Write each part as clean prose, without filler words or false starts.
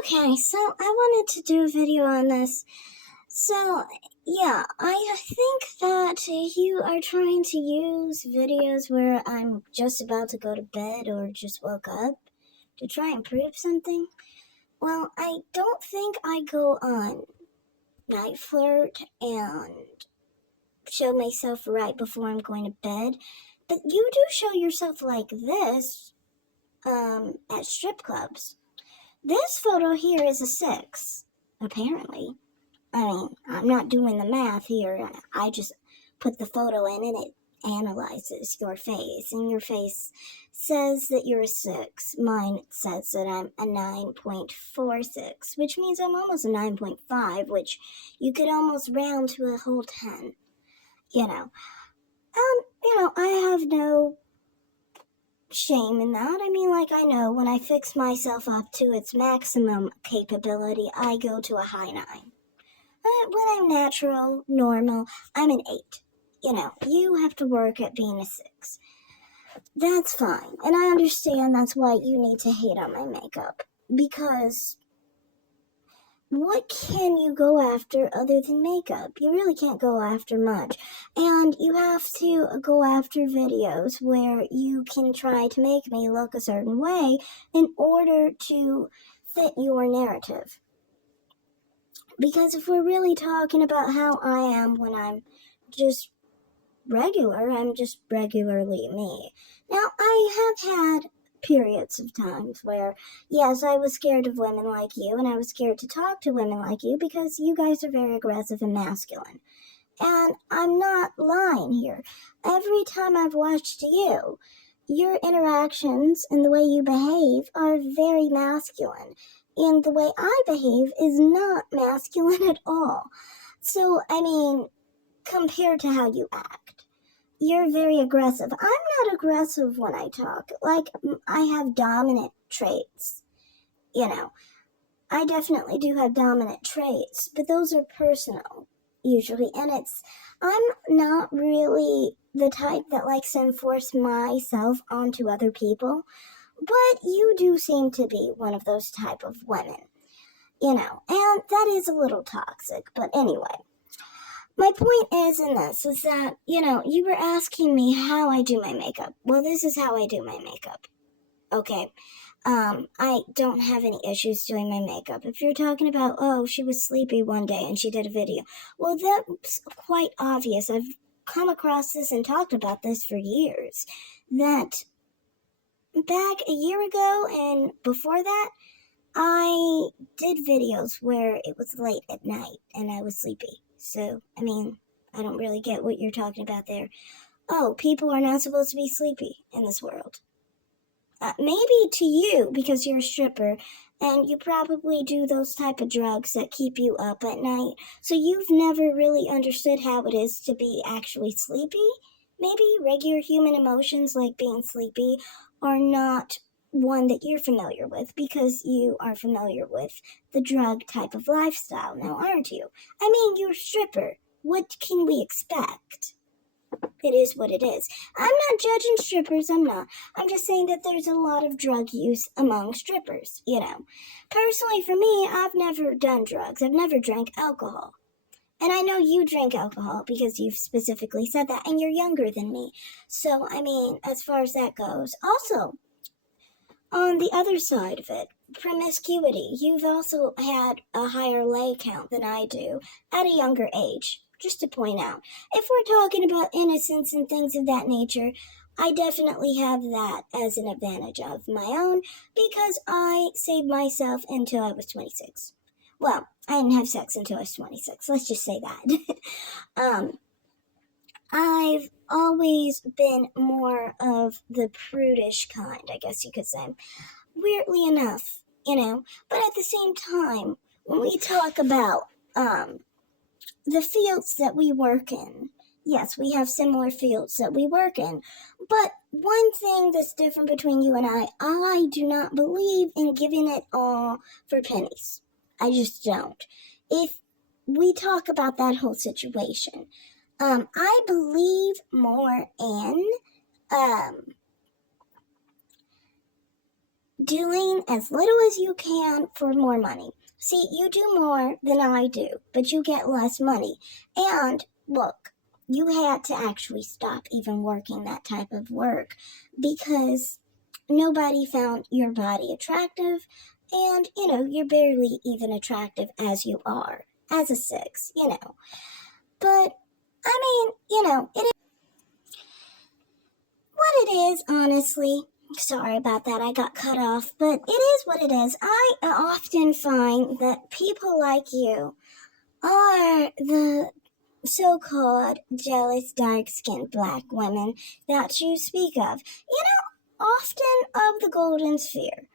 Okay, so I wanted to do a video on this. So, yeah, I think that you are trying to use videos where I'm just about to go to bed or just woke up to try and prove something. Well, I don't think I go on Night Flirt and show myself right before I'm going to bed, but you do show yourself like this at strip clubs. This photo here is a 6, apparently. I mean, I'm not doing the math here. I just put the photo in and it analyzes your face. And your face says that you're a 6. Mine says that I'm a 9.46, which means I'm almost a 9.5, which you could almost round to a whole 10. You know, I have no shame in that. I mean, like, I know when I fix myself up to its maximum capability, I go to a high 9. When I'm natural, normal, I'm an 8. You have to work at being a 6. That's fine. And I understand that's why you need to hate on my makeup. Because what can you go after other than makeup? You really can't go after much. And you have to go after videos where you can try to make me look a certain way in order to fit your narrative. Because if we're really talking about how I am when I'm just regular, I'm just regularly me. Now, I have had periods of times where, yes, I was scared of women like you, and I was scared to talk to women like you because you guys are very aggressive and masculine. And I'm not lying here. Every time I've watched you, your interactions and the way you behave are very masculine. And the way I behave is not masculine at all. So, I mean, compared to how you act, you're very aggressive. I'm not aggressive when I talk. Like, I have dominant traits. I definitely do have dominant traits, but those are personal, usually. And I'm not really the type that likes to enforce myself onto other people, but you do seem to be one of those type of women, and that is a little toxic. But anyway, my point is that, you were asking me how I do my makeup. Well, this is how I do my makeup. Okay. I don't have any issues doing my makeup. If you're talking about, oh, she was sleepy one day and she did a video, well, that's quite obvious. I've come across this and talked about this for years. That back a year ago and before that, I did videos where it was late at night and I was sleepy. So, I mean, I don't really get what you're talking about there. Oh, people are not supposed to be sleepy in this world. Maybe to you because you're a stripper and you probably do those type of drugs that keep you up at night. So you've never really understood how it is to be actually sleepy. Maybe regular human emotions like being sleepy are not one that you're familiar with because you are familiar with the drug type of lifestyle now, aren't you? I mean, you're a stripper. What can we expect? It is what it is. I'm not judging strippers, I'm not. I'm just saying that there's a lot of drug use among strippers, Personally, for me, I've never done drugs. I've never drank alcohol. And I know you drink alcohol because you've specifically said that, and you're younger than me. So, I mean, as far as that goes. Also, on the other side of it, promiscuity. You've also had a higher lay count than I do at a younger age. Just to point out, if we're talking about innocence and things of that nature, I definitely have that as an advantage of my own because I saved myself until I was 26. Well, I didn't have sex until I was 26. Let's just say that. I've always been more of the prudish kind, I guess you could say. Weirdly enough, but at the same time, when we talk about the fields that we work in, yes, we have similar fields that we work in, but one thing that's different between you and I do not believe in giving it all for pennies. I just don't. If we talk about that whole situation, I believe more in doing as little as you can for more money. See, you do more than I do, but you get less money. And look, you had to actually stop even working that type of work because nobody found your body attractive, and you're barely even attractive as you are, as a 6. But I mean, it is what it is, honestly. Sorry about that, I got cut off, but it is what it is. I often find that people like you are the so-called jealous dark-skinned black women that you speak of. Often of the golden sphere,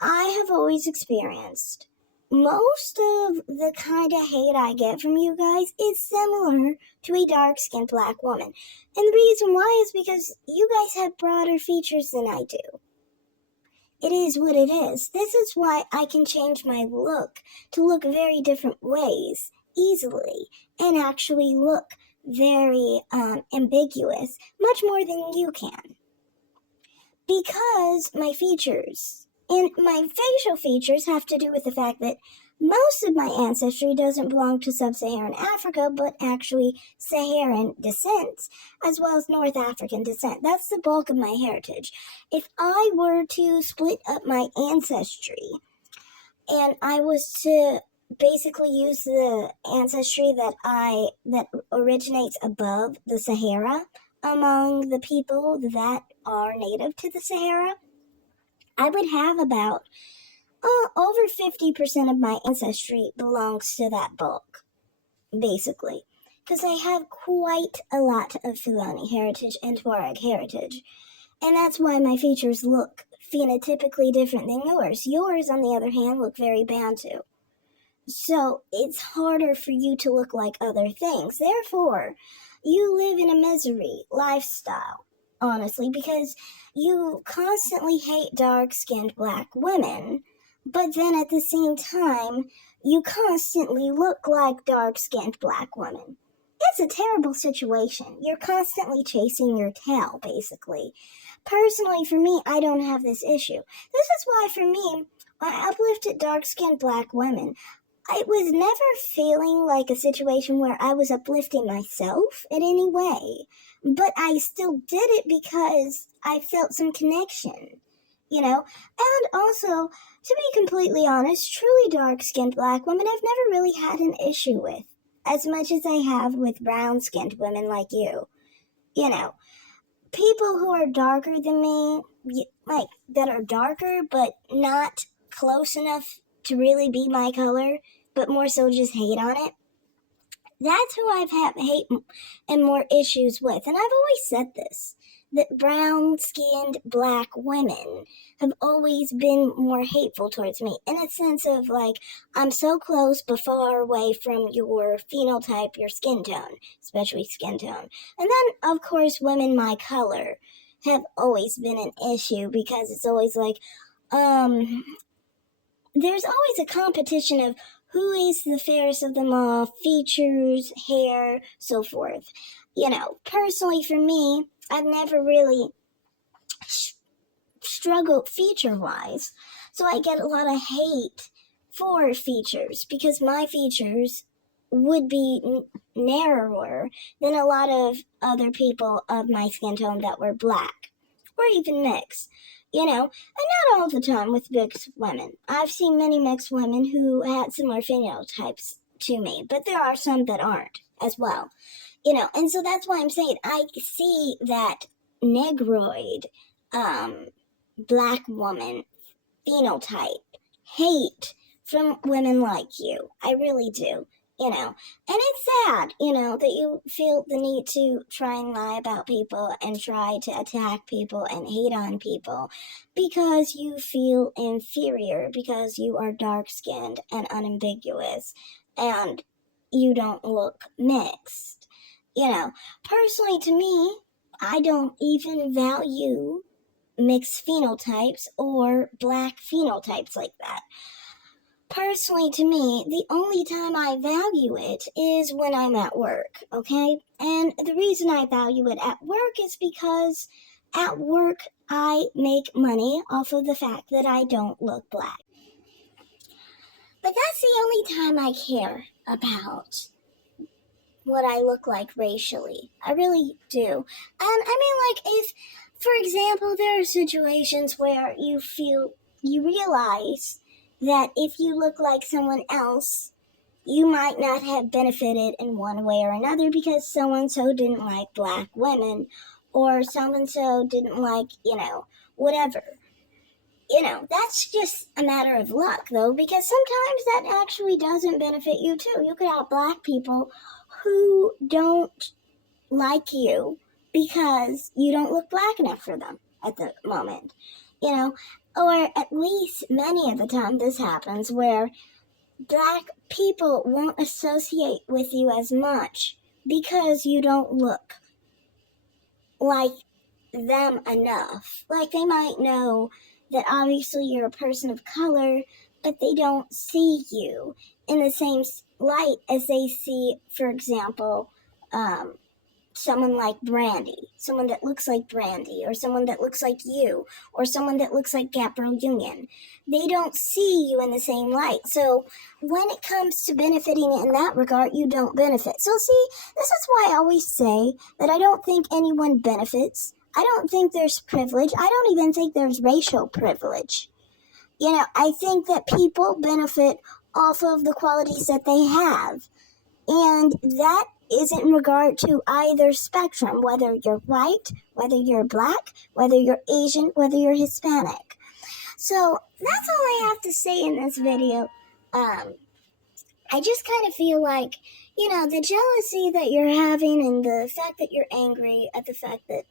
I have always experienced most of the kind of hate I get from you guys is similar to a dark-skinned black woman. And the reason why is because you guys have broader features than I do. It is what it is. This is why I can change my look to look very different ways easily and actually look very ambiguous, much more than you can. Because my features and my facial features have to do with the fact that most of my ancestry doesn't belong to sub-Saharan Africa, but actually Saharan descent, as well as North African descent. That's the bulk of my heritage. If I were to split up my ancestry, and I was to basically use the ancestry that originates above the Sahara among the people that are native to the Sahara, I would have about over 50% of my ancestry belongs to that bulk, basically. Because I have quite a lot of Fulani heritage and Tuareg heritage. And that's why my features look phenotypically different than yours. Yours, on the other hand, look very Bantu. So it's harder for you to look like other things. Therefore, you live in a misery lifestyle, honestly, because you constantly hate dark-skinned black women, but then at the same time, you constantly look like dark-skinned black women. It's a terrible situation. You're constantly chasing your tail, basically. Personally, for me, I don't have this issue. This is why, for me, I uplifted dark-skinned black women. It was never feeling like a situation where I was uplifting myself in any way, but I still did it because I felt some connection, And also, to be completely honest, truly dark-skinned black women I've never really had an issue with, as much as I have with brown-skinned women like you. People who are darker than me, like, that are darker but not close enough to really be my color, but more so just hate on it. That's who I've had hate and more issues with. And I've always said this, that brown-skinned black women have always been more hateful towards me, in a sense of, like, I'm so close but far away from your phenotype, your skin tone, especially skin tone. And then, of course, women my color have always been an issue because it's always like, there's always a competition of who is the fairest of them all, features, hair, so forth. Personally for me, I've never really struggled feature-wise, so I get a lot of hate for features because my features would be narrower than a lot of other people of my skin tone that were black or even mixed. And not all the time with mixed women. I've seen many mixed women who had similar phenotypes to me, but there are some that aren't as well. And so that's why I'm saying I see that negroid, black woman phenotype hate from women like you. I really do. And it's sad, that you feel the need to try and lie about people and try to attack people and hate on people because you feel inferior, because you are dark-skinned and unambiguous and you don't look mixed. Personally to me, I don't even value mixed phenotypes or black phenotypes like that. Personally, to me, the only time I value it is when I'm at work, okay? And the reason I value it at work is because at work, I make money off of the fact that I don't look black. But that's the only time I care about what I look like racially. I really do. And I mean, like, if, for example, there are situations where you realize that if you look like someone else, you might not have benefited in one way or another because so-and-so didn't like black women, or so-and-so didn't like, whatever. That's just a matter of luck, though, because sometimes that actually doesn't benefit you, too. You could have black people who don't like you because you don't look black enough for them at the moment, or at least many of the time this happens where black people won't associate with you as much because you don't look like them enough. Like, they might know that obviously you're a person of color, but they don't see you in the same light as they see, for example, someone like Brandy, someone that looks like Brandy, or someone that looks like you, or someone that looks like Gabrielle Union. They don't see you in the same light. So when it comes to benefiting in that regard, you don't benefit. So see, this is why I always say that I don't think anyone benefits. I don't think there's privilege. I don't even think there's racial privilege. I think that people benefit off of the qualities that they have. And that is in regard to either spectrum, whether you're white, whether you're black, whether you're Asian, whether you're Hispanic. So that's all I have to say in this video. I just kind of feel like, the jealousy that you're having and the fact that you're angry at the fact that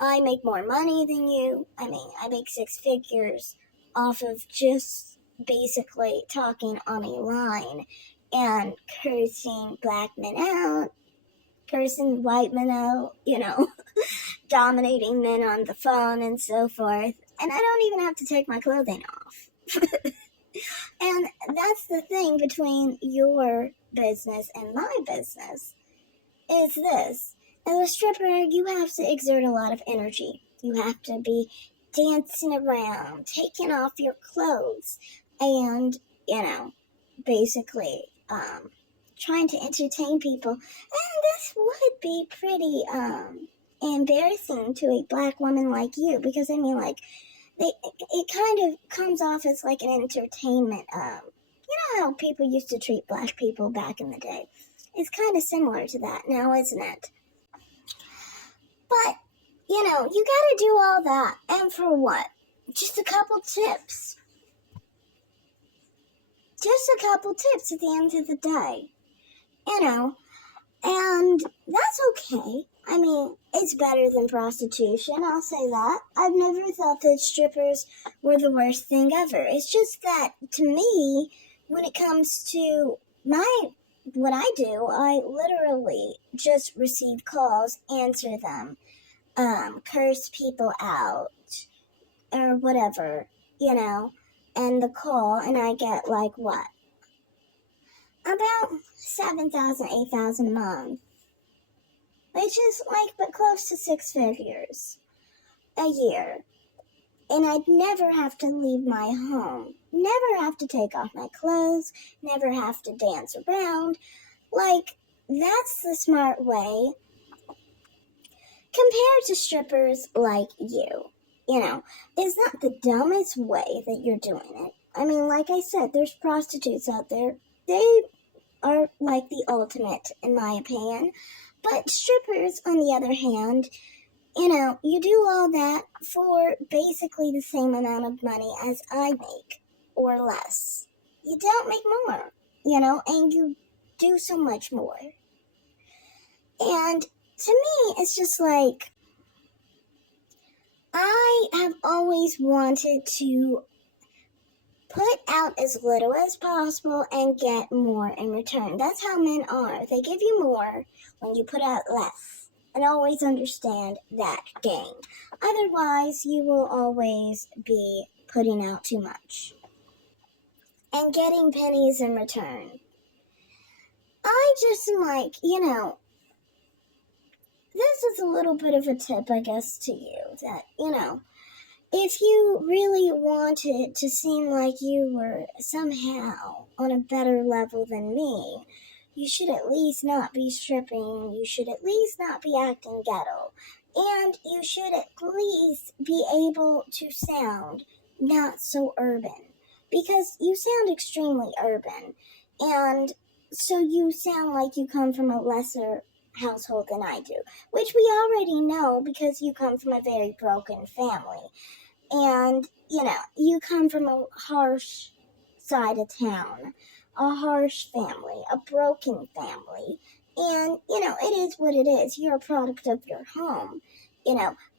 I make more money than you. I mean, I make 6 figures off of just basically talking on a line and cursing black men out, cursing white men out, dominating men on the phone and so forth. And I don't even have to take my clothing off. And that's the thing between your business and my business, is this. As a stripper, you have to exert a lot of energy. You have to be dancing around, taking off your clothes, and, basically, trying to entertain people. And this would be pretty, embarrassing to a black woman like you, because, it kind of comes off as like an entertainment, you know how people used to treat black people back in the day? It's kind of similar to that now, isn't it? But, you gotta do all that. And for what? Just a couple tips. Just a couple tips at the end of the day. And that's okay. I mean, it's better than prostitution, I'll say that. I've never thought that strippers were the worst thing ever. It's just that, to me, when it comes to what I do, I literally just receive calls, answer them, curse people out, or whatever, and the call, and I get, like, what? About $7,000, $8,000 a month. Which is, but close to 6 figures a year. And I'd never have to leave my home. Never have to take off my clothes. Never have to dance around. That's the smart way compared to strippers like you. It's not the dumbest way that you're doing it. I mean, like I said, there's prostitutes out there. They are like the ultimate, in my opinion. But strippers, on the other hand, you do all that for basically the same amount of money as I make, or less. You don't make more, and you do so much more. And to me, it's just like, I have always wanted to put out as little as possible and get more in return. That's how men are. They give you more when you put out less. And always understand that game. Otherwise, you will always be putting out too much and getting pennies in return. I just am like, this is a little bit of a tip, I guess, to you that, if you really wanted to seem like you were somehow on a better level than me, you should at least not be stripping, you should at least not be acting ghetto, and you should at least be able to sound not so urban. Because you sound extremely urban, and so you sound like you come from a lesser household than I do, which we already know because you come from a very broken family. And, you come from a harsh side of town, a harsh family, a broken family. And, it is what it is. You're a product of your home.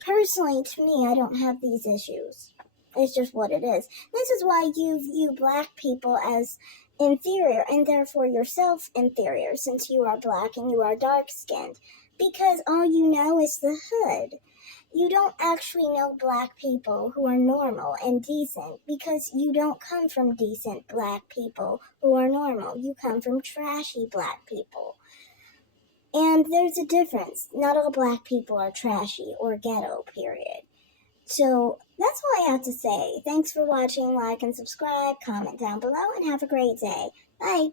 Personally, to me, I don't have these issues. It's just what it is. This is why you view black people as inferior and therefore yourself inferior since you are black and you are dark skinned. Because all you know is the hood. You don't actually know black people who are normal and decent because you don't come from decent black people who are normal. You come from trashy black people. And there's a difference. Not all black people are trashy or ghetto, period. So that's all I have to say. Thanks for watching. Like and subscribe, comment down below, and have a great day. Bye.